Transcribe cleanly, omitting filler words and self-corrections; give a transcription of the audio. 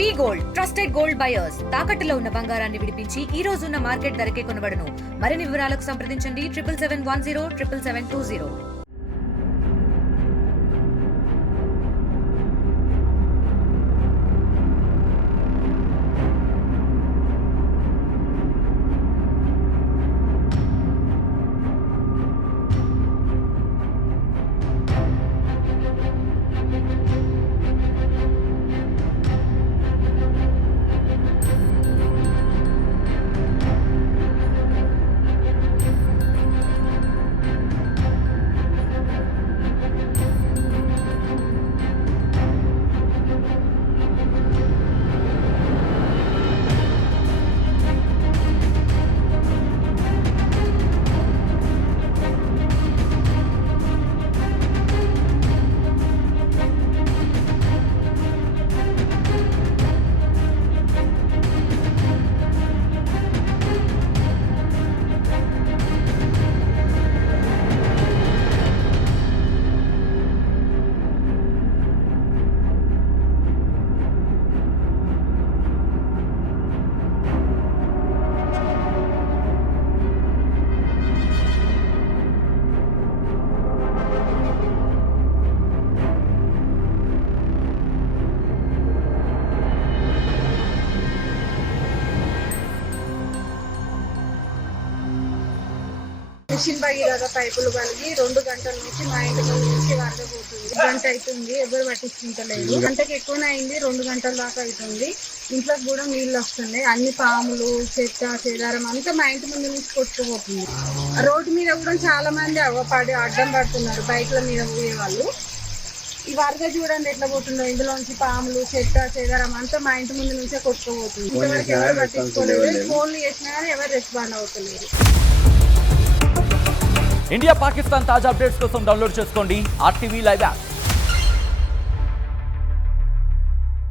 వి gold trusted gold buyers తాకట్టులో ఉన్న బంగారాన్ని విడిపించి ఈ రోజు ఉన్న మార్కెట్ ధరకే కొనబడును. మరిన్ని వివరాలకు సంప్రదించండి 7771077720. మిషన్ భగీరథ పైపులు కలిగి 2 గంటల నుంచి మా ఇంటి నుంచి వరద పోతుంది. గంట అవుతుంది, ఎవరు పట్టించుకుంటలేదు. గంటకి ఎక్కువనే అయింది, 2 గంటల దాకా అవుతుంది. ఇంట్లోకి కూడా నీళ్ళు వస్తున్నాయి. అన్ని పాములు, చెత్త చెదారం అంతా మా ఇంటి ముందు నుంచి కొట్టుకుపోతుంది. రోడ్డు మీద కూడా చాలా మంది పడి అడ్డం పడుతున్నారు, బైక్ల మీద పోయే వాళ్ళు. ఈ వరద చూడండి ఎట్లా పోతుందో. ఇందులోంచి పాములు, చెత్త చెదారం అంతా మా ఇంటి ముందు నుంచే కొట్టుకుపోతుంది. ఇంతవరకు ఎవరు పట్టించుకోలేదు. ఫోన్లు చేసినా కానీ ఎవరు రెస్పాండ్ అవుతలేదు. ఇండియా పాకిస్తాన్ తాజా అప్డేట్స్ కోసం డౌన్లోడ్ చేసుకోండి RTV లైవ్ యాప్.